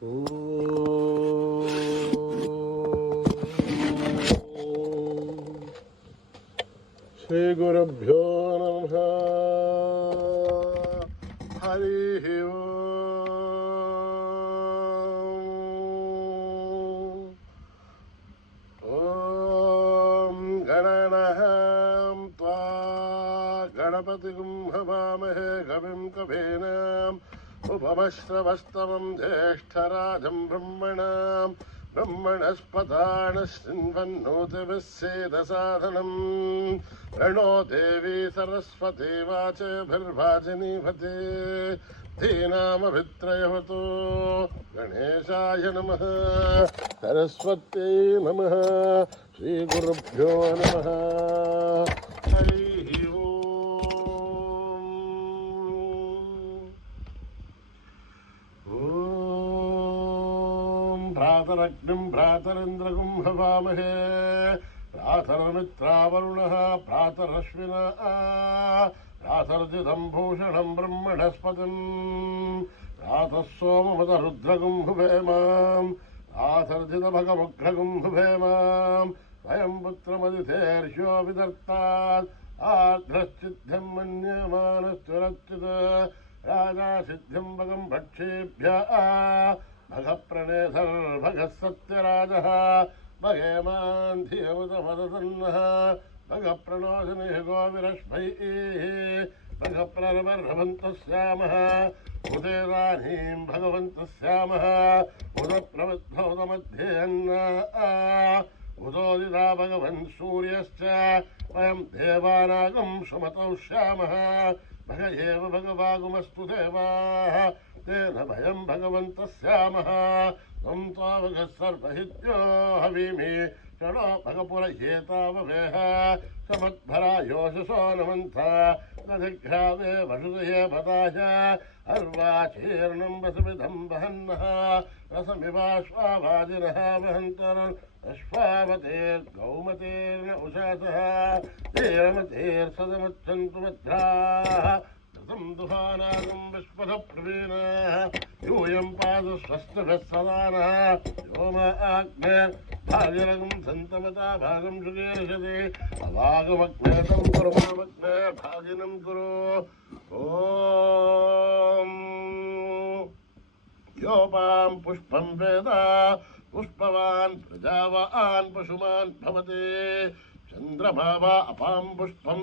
శ్రీ గురుభ్యో నమః. హరి ఓం గణానాం త్వా గణపతిం హవామహే కవిం కవీనాం ఉపమశ్రవస్తవం జ్యేష్ఠరాజం బ్రహ్మణస్పతాన శృण्वन्नोतिभिस्सेदसादनं प्रणो देवी सरस्वती वाचभिर्वाचिनीपते धीनामभित्रयवतो गणेशाय नमः. सरस्वत्यै नमः. श्रीगुरुभ्यो नमः. हरि भ्रातरग्निं भ्रातरिन्द्रगुं हवामहे भ्रातरमित्रावरुणः भ्रातरश्विनः भ्रातर्जितं भूषणं ब्रह्मणस्पतिं भ्रातः सोममतरुद्रगुं हुवेमां भ्रातर्जितभगमुग्रगुं हुवेमां स्वयं पुत्रमदितेर्ष्यो विदर्तात् आर्द्रश्चिद्ध्यं मन्यमानश्चुरच्युत राजा सिद्ध्यं भगं भक्षेभ्यः भगप्रणेधर्भगः सत्यराजः भगेमान् धियमुतमदतन्नः भगप्रणोदनिः गोविरश्मैः भगप्ररभन्तः स्यामः उदेदानीं भगवन्तः स्यामः उदप्रवद्धोदमध्ये उदोदिता भगवन् सूर्यश्च वयं देवानागं सुमतौ श्यामः भग एव भगवागुमस्तु देवाः तेन भयं भगवन्तः स्यामः त्वं त्वावगः सर्वहित्यो हवीमि षडो भगपुरयेताववेह समद्भरा योषसो नमन्थ दधिघ्रावे वसुदये पदाय अर्वाचीर्णं वसुविधं वहन्नः रसमिवाश्वावाजिनः वहन्तरन् अश्वावतेर्गौमतेर्न उषासः धीरमतेर्सदमच्छन्तु मध्याः दुहानागं विश्वप्रवीणः यूयं पादस्वस्तभिः सदानः व्योमाग्नेर्भागिरगं सन्तमता भागं सुगीर्षति अभागमग्नेतं कुर्मग्ने भागिनं कुरु. ॐ योपां पुष्पं वेद पुष्पवान् प्रजावान् पशुमान् भवति चन्द्रमा वा अपां पुष्पं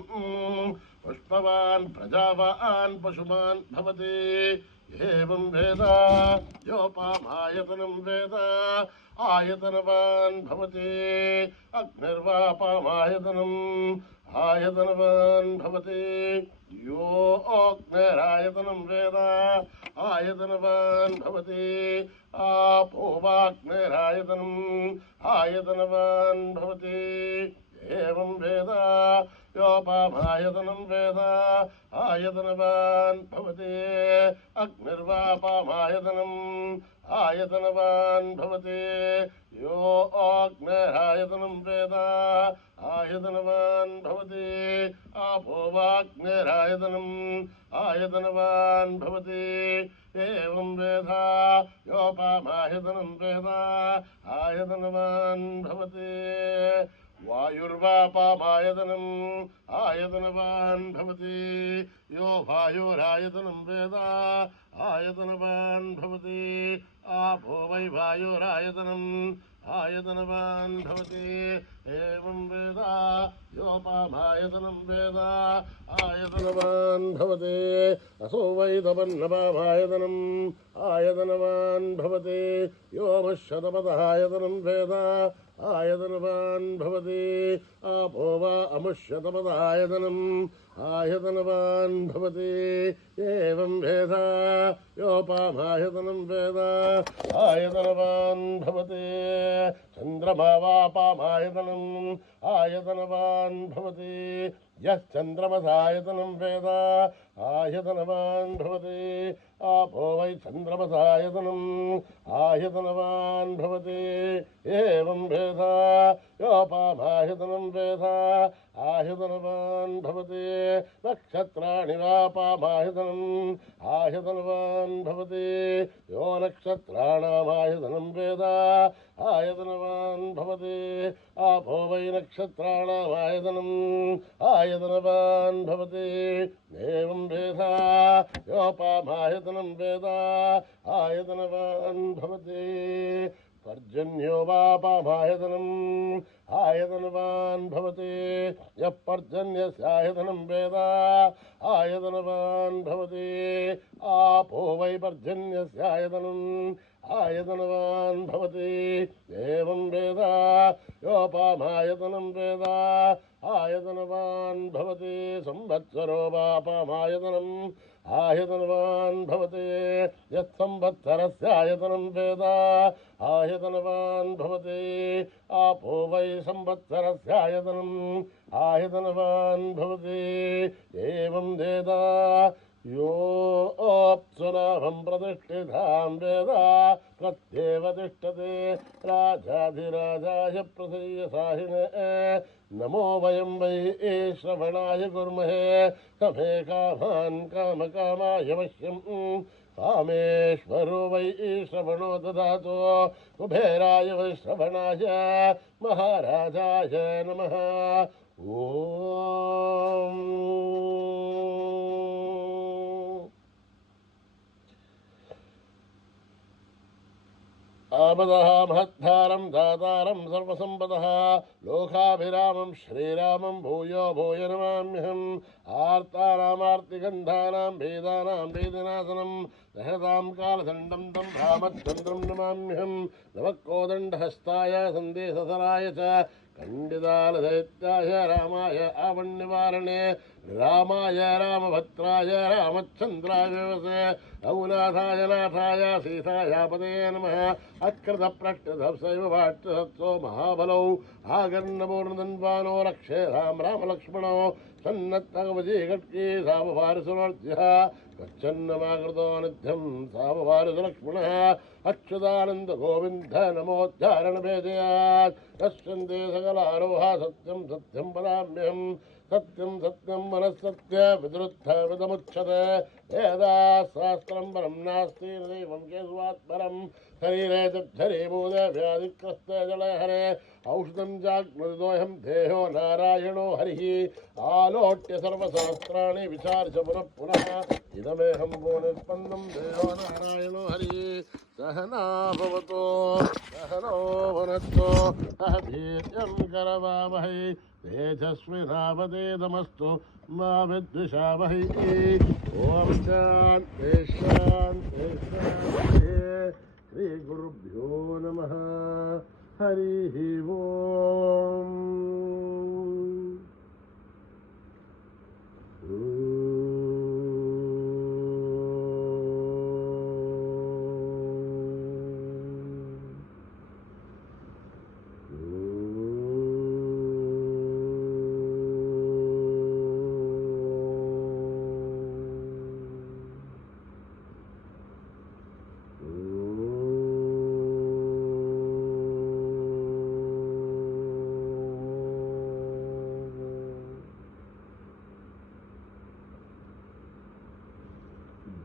पुष्पवान् प्रजावान् पशुमान् भवति. एवं वेद योपामायतनं वेद आयतनवान् भवति अग्निर्वापामायतनम् आयतनवान् भवति यो अग्निरायतनं वेद आयतनवान् भवति आपो वाग्निरायतनम् आयतनवान् भवति. एवं वेद योपामायतनं वेद आयतनवान् भवति अग्निर्वापामायतनम् आयतनवान् भवति यो अग्निरायतनं वेद आयतनवान् भवति आपो वाग्निरायतनम् आयतनवान् भवति. एवं वेद योपामायतनं वेद आयतनवान् भवति वायुर्वापामायतनम् आयतनवान् भवति यो वायुरायतनं वेद आयतनवान् भवति आपो वै वायुरायतनम् आयतनवान् भवति. एवं वेद योपामायतनं वेद आयतनवान् भवति असो वै तपन्नपामायतनम् आयतनवान् भवति योमशतपदायतनं वेद आयतनवान् भवति आपो वा अमुष्यतपदायतनम् आयतनवान् भवति. एवं वेद योपामायतनं वेद आयतनवान् भवति चन्द्रमा वापामायतनम् आयतनवान् भवति यश्चन्द्रमसायतनं वेद आयतनवान् भवति आपो वै चन्द्रमसायतनम् आयतनवान् भवति. एवं वेद योपामायतनं वेद आह्यतनवान् भवति नक्षत्राणि वापामाह्यतनम् आह्यतनवान् भवति यो नक्षत्राणामाह्यतनं वेद आयतनवान् भवति आपो वै नक्षत्राणामायतनम् आयतनवान् भवति एवं वेद योपामायतनं वेद आयतनवान् भवति पर्जन्यो वापामायतनम् आयतनवान् भवति यः पर्जन्यस्यायतनं वेद आयतनवान् भवति आपो वै पर्जन्यस्यायतनम् आयतनवान् भवति एवं वेद योपामायतनं वेद आयतनवान् भवति संवत्सरो वापामायतनम् आयतनवान् भवति यत्संवत्सरस्यायतनं वेद आयतनवान् भवति आपो वै संवत्सरस्यायतनम् आयतनवान् भवति एवं वेद योऽप्सुनाभं प्रतिष्ठितां वेद प्रत्येव तिष्ठते राजाधिराजाय प्रसय्यसाहिने नमो वयं वै श्रवणाय कुर्महे समे कामान् कामकामाय वश्यम् कामेश्वरो वै श्रवणो ददातु कुबेराय वै श्रवणाय महाराजाय नमः ॐ आपदः महत्तारं दातारं सर्वसम्पदः लोकाभिरामं श्रीरामं भूयो भूय नमाम्यहम् आर्तानामार्तिगन्धानां वेदानां वेदनाशनं दहतां कालदण्डं तं रामचन्द्रं नमाम्यहम् नवकोदण्डहस्ताय सन्देशधराय च खण्डितालदैत्याय रामाय आवण्यवारणे रामाय रामभद्राय रामचन्द्राय वसे औनाथाय नाथाय सीताय पदे नमः अकृतप्रष्टधप्सैव वाट्सत्सो महाबलौ आगर्णपूर्णधन्वानो रक्षे रामलक्ष्मणो सन्नत्तगवजी कट्की सामवारिसुवर्ज्यः गच्छन्नमाकृतो नित्यं सामवारिसुलक्ष्मणः अच्युतानन्द गोविन्द नमोद्धारणभेदयात् पश्यन्ते सकलारोहा सत्यं सत्यं वदाम्यहम् सत्यं सत्यं मनस्सत्य विदुरुद्धविदमुच्यते वेदाशास्त्रं परं नास्ति दैवं केशवात्परं शरीरे चरीभूते व्याधिग्रस्ते जलहरे औषधं जाग्मदिदोऽहं देहो नारायणो हरिः आलोट्य सर्वशास्त्राणि विचार्य पुनः पुनः इदमेहं भुवनिस्पन्दं देहो नारायणो हरिः सहना भवतो सहनो भुनक्तो सह वीर्यं करवावहै तेजस्विनावदेदमस्तु मा विद्विषावहै ॐ शान्ति शान्ति शान्तिः श्रीगुरुभ्यो नमः हरिः ओम्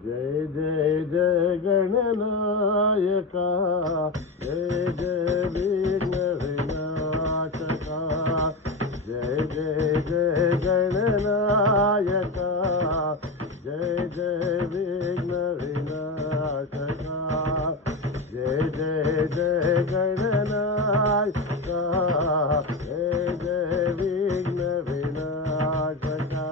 जय जय जय गणनायका जय जय विघ्न विनाशका जय जय जय गणनायका जय जय विघ्न विनाशका जय जय जय गणनायका जय जय विघ्न विनाशका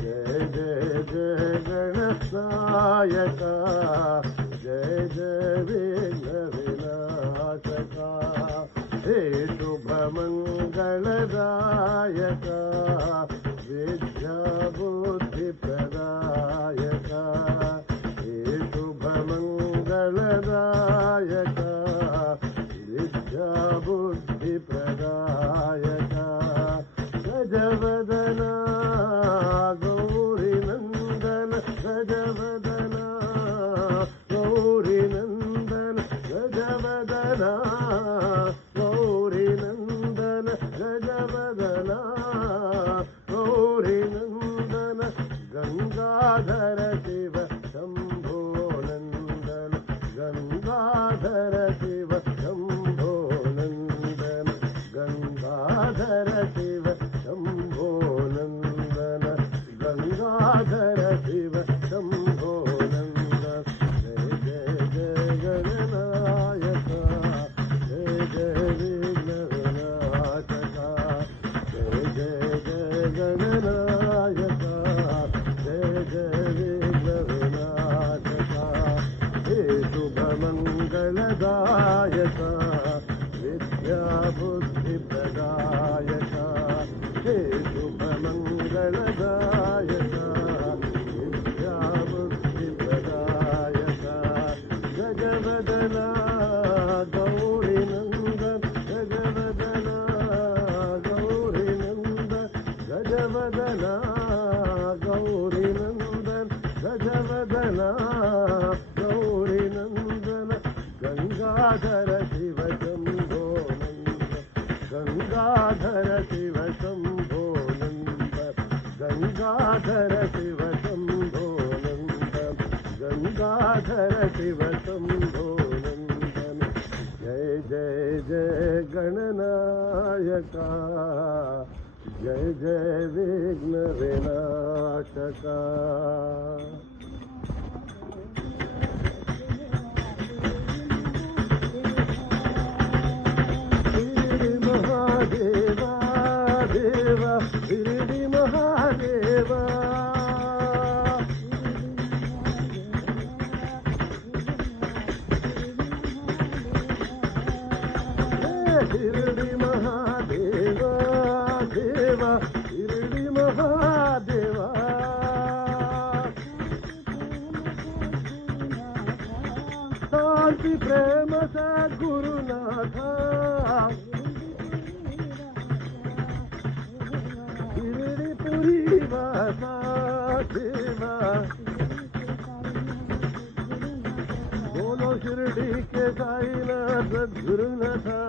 जय जय जय गणनायका जय जय विघ्न विनाशका हे शुभमङ्गलदायका विद्या बुद्धिप्रदायका हे शुभमङ्गलदायका विद्या बुद्धिप्रदायका गजवदना गौरीनन्दन गजवदना गौरीनन्दन गजवदना गौरीनन्दन गजवदना गंगाधर शिव शंभो नंद गंगाधर शिव शंभो नंद गंगाधर शिव शंभो नंद गंगाधर शिव शंभो नंदन जय जय जय गणनायका जय जय विघ्न विनाशका महादेवा देवा शिरडी महादेवा शिरडी महादेवा देवा शिरडी महादेवा शांति प्रेम सद्गुरुनाथा शिरडी पुरी वासा देवा बोलो शिरडी के साईनाथ सद्गुरुनाथा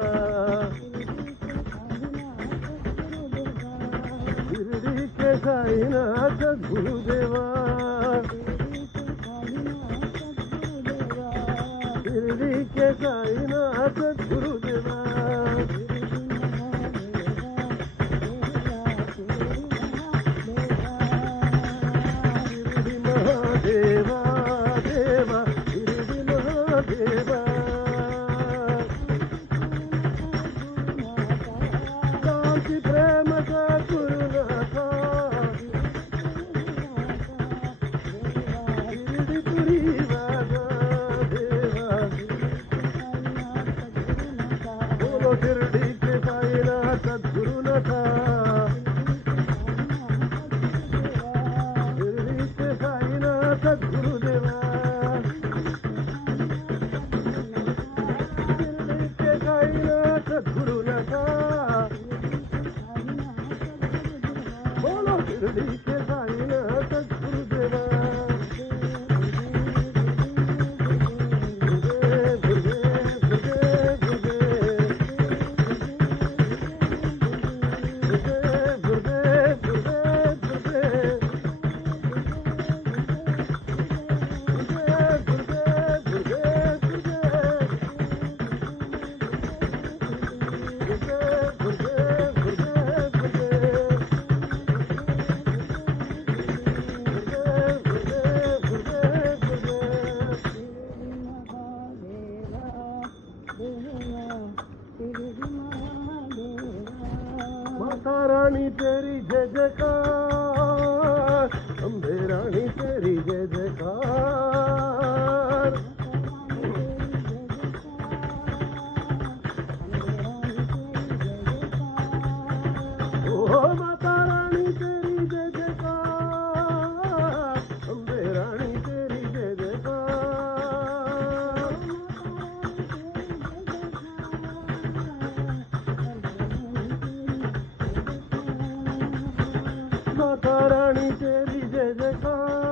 शिरडी के साईनाथ गुरुदेवा शिरडी के साईनाथ गुरुदेवा शिरडी महादेवा देवा शिरडी महादेवा शांति प्रेम सद्गुरुनाथा शिरडी पुरी वासा देवा बोलो शिरडी के साईनाथ सद्गुरुनाथा शिरडी के साईनाथ सद्गुरुदेवा शिरडी के साईनाथ सद्गुरुनाथा बोलो शिरडी के साईनाथ सद्गुरुदेवा माता रानी तेरी जय जयकार अम्बे रानी तेरी जय जयकार ओ माता रानी तेरी जय जयकार अम्बे रानी तेरी जय जयकार माता रानी तेरी जय जयकार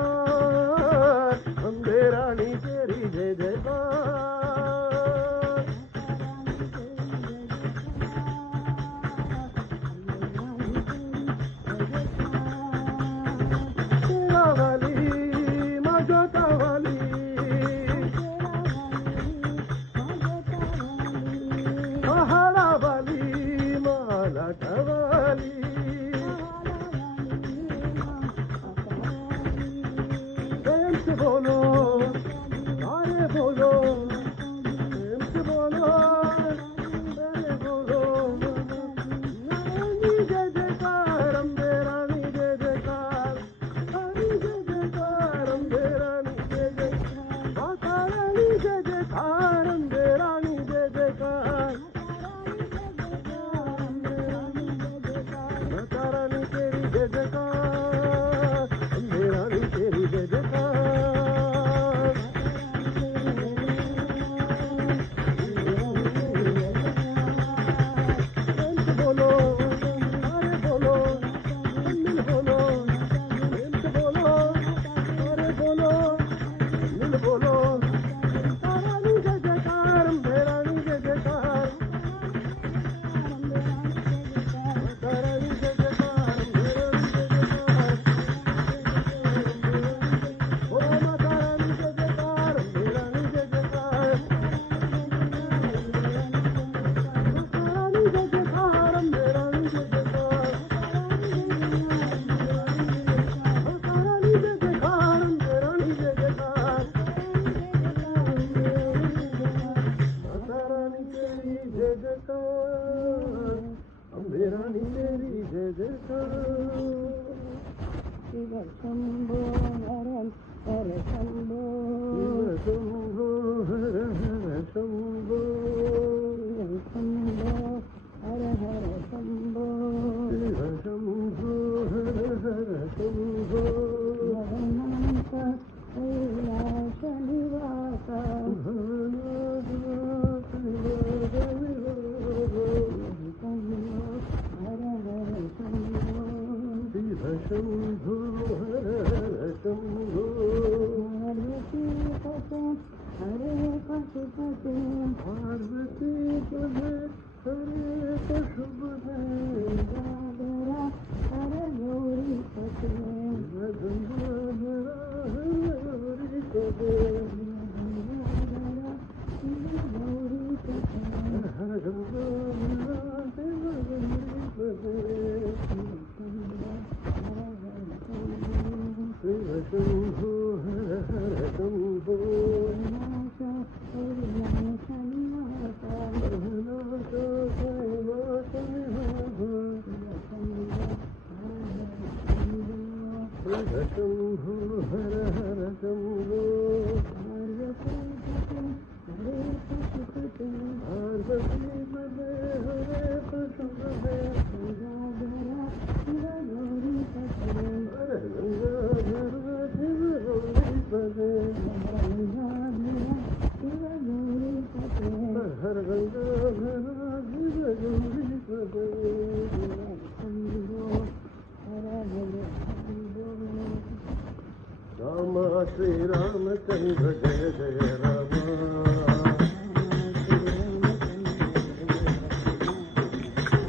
రామ శ్రీరామచంద్ర జయ జయ రామ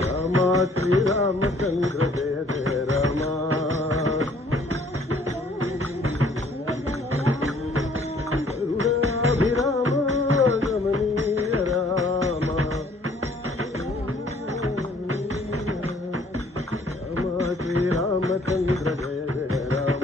రామ శ్రీరామచంద్ర జయ జయ రామ కరుణాభిరామ రమణీయ రామ రామ శ్రీరామచంద్ర జయ జయ రామ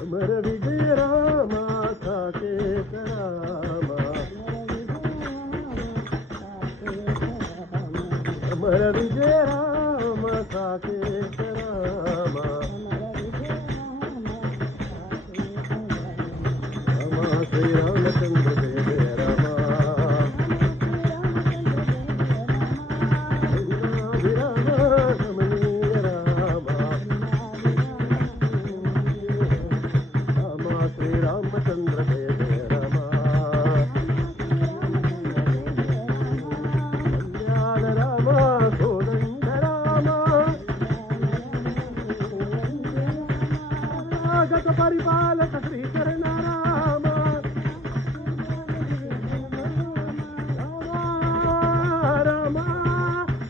అమర విజయ రామ సాకేత రామ అమర విజయ రామ సాకేత రామ రామ శ్రీరామచంద్ర జయ జయ రామ విరామ రమణీయ రామ శ్రీరామచంద్ర జయ జయ రామ కళ్యాణ రామ కోదండ రామ జగత పరిపాలక శ్రీకరణ రామ రామ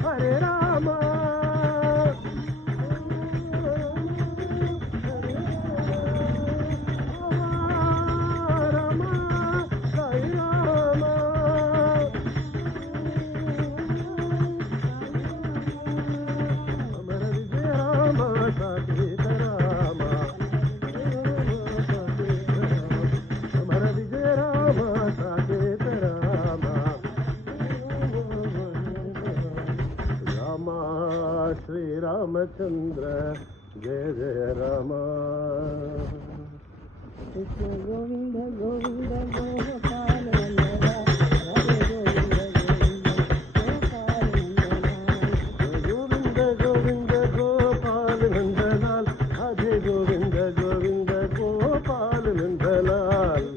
హరే రామ అమర విజయ రామ సాకేత రామ అమర విజయ రామ సాకేత రామ రామ శ్రీరామచంద్ర జయ జయ రామ గోవింద గోవింద గోపాల గోవింద గోవింద గోపాల నందలాల్ రాధే గోవింద గోవింద గోపాల నందలాల్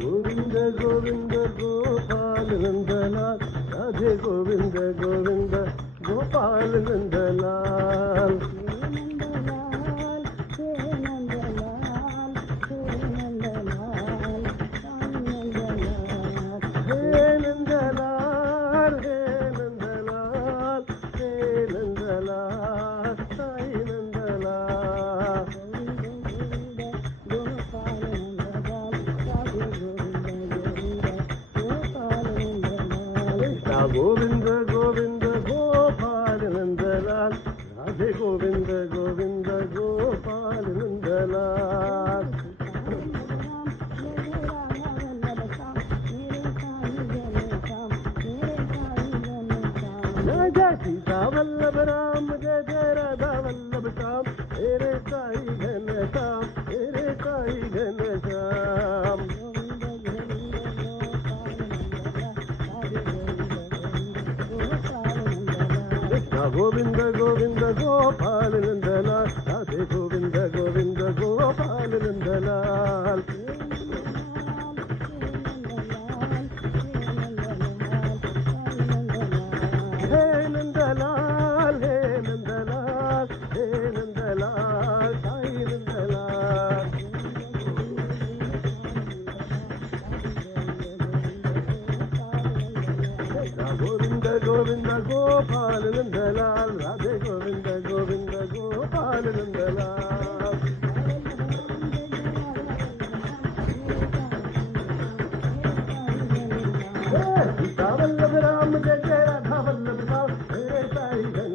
గోవింద గోవింద గోపాల నందలాల్ రాధే గోవింద గోవింద గోపాల నందలాల్ హే నందలాల్ హే నందలాల్ హే నందలాల్ సాయి నందలాల్ కృష్ణ గోవింద గోవింద గోపాల నందలాల్ రాధే గోవింద గోవింద గోపాల నందలాల్ जय जय सीता वल्लभ राम जय जय राधा वल्लभ श्याम तेरे साई घन श्याम तेरे साई घन श्याम कृष्ण गोविंद गोविंद गोपाल नंदलाल राधे गोविंद गोविंद गोपाल नंदलाल हे नंदलाल हे नंदलाल हे नंदलाल साई नंदलाल गोविंद गोविंद गोपाल नंदलाल राधे गोविंद गोविंद गोपाल नंदलाल सीता वल्लभ राम जय जय राधा वल्लभ श्याम तेरे साई घन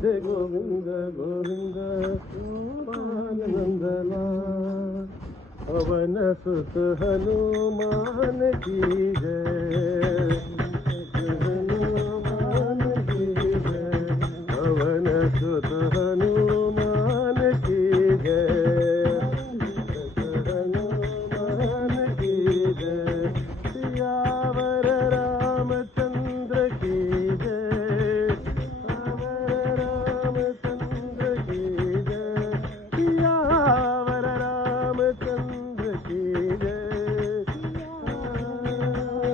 राधे गोविंद गोविंद गोपाल नंदलाल पवन सुत हनुमान की जय हनुमान की जय पवन सुत हनुमान की जय हनुमान की जय सियावर रामचंद्र की जय सियावर रामचंद्र की जय सियावर रामचंद्र की जय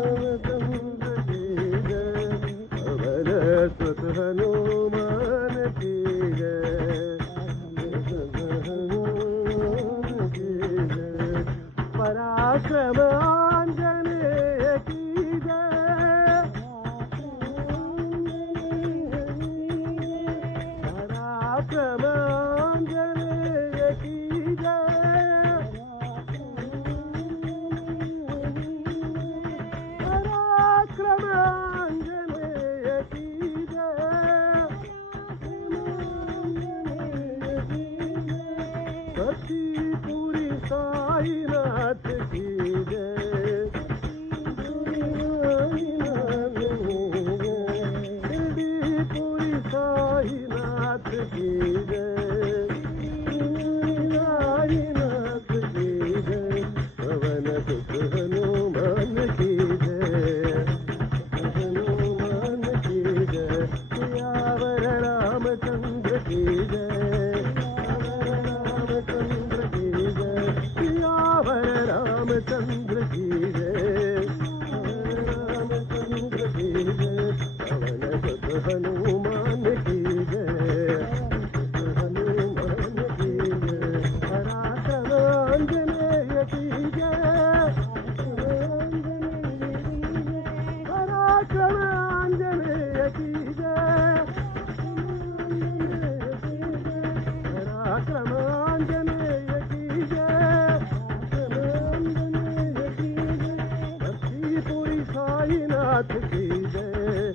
रामचंद्र की जय पवन सुत हनुमान की जय हनुमान की जय पराक्रम आंजनेय की जय पराक्रम आंजनेय की जय पराक्रम आंजनेय की जय सती पूरी साईनाथ की जय पूरी साईनाथ की जय साईनाथ की जय पवन सुत हनुमान की जय हनुमान की जय सियावर रामचंद्र की जय रामचंद्र की जय सियावर रामचंद्र की जय रामचंद्र की जय पवन सुत हनुमान की जय हनुमान की जय पराक्रम आंजनेय की जय पराक्रम आंजनेय की जय पराक्रम आंजनेय की जय पूरी साईनाथ की जय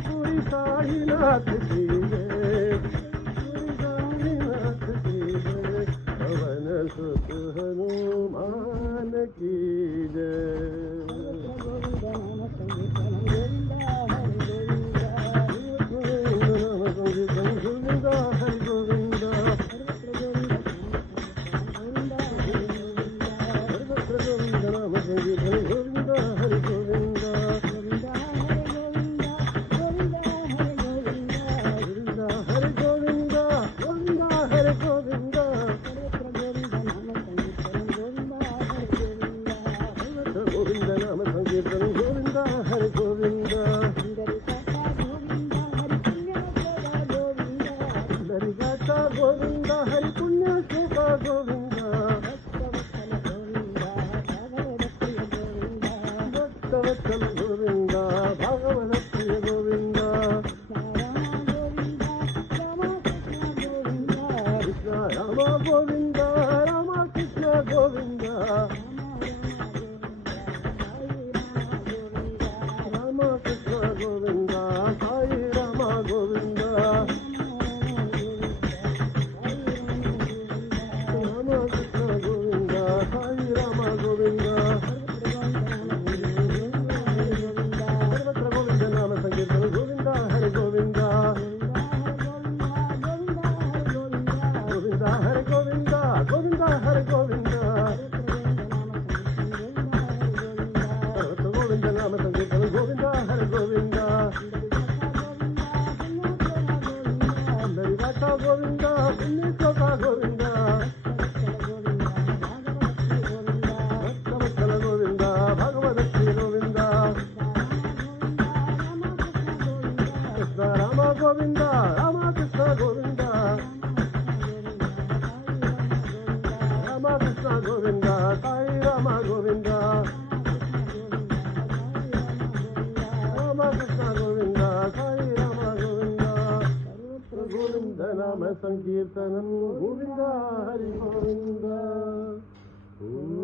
पूरी साईनाथ की जय साईनाथ की जय पवन सुत हनुमान की जय गोविंद हरि गोविंद गोविंद नाम संकीर्तन गोविंद हरि गोविंद गोविंद हरि गोविंद गोविंद हरि गोविंद गोविंद नाम संकीर्तन गोविंद हरि गोविंद हरि गाता गोविंद हरि पुण्य सुख गोविंद भक्तवत्सल गोविंद भागवत प्रिय गोविंद कृष्ण राम गोविंद राम कृष्ण गोविंद राम कृष्ण गोविंद साई राम गोविंद राम कृष्ण गोविंद साई राम गोविंद सर्वत्र गोविंद नाम संकीर्तन गोविंद हरि गोविंद गोविंद हरि गोविंद गोविंद हरि गोविंद सर्वत्र गोविंद नाम संकीर्तन गोविंद हरि गोविंद हरिगाता गोविंद पुण्य श्लोक गोविंद भक्तवत्सल गोविंद भगवत श्री गोविंद कृष्ण राम गोविंद राम कृष्ण गोविंद राम कृष्ण गोविंद साई राम गोविंद राम कृष्ण गोविंद साई राम गोविंद गोविंद नाम संकीर्तनम गोविंद हरि गोविंद ओम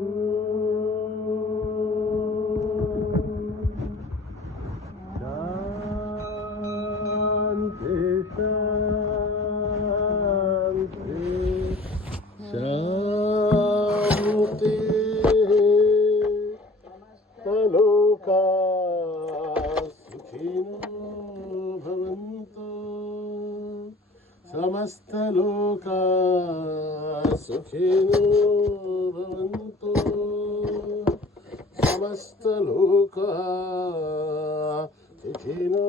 सुखिनो भवन्तु समस्तलोकाः सुखिनो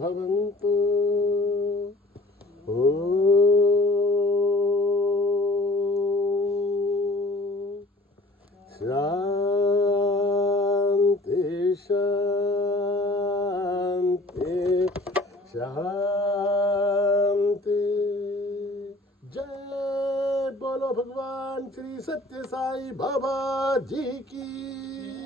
भवन्तु शांति शांति शांति। जय बोलो भगवान श्री सत्य साई बाबा जी की।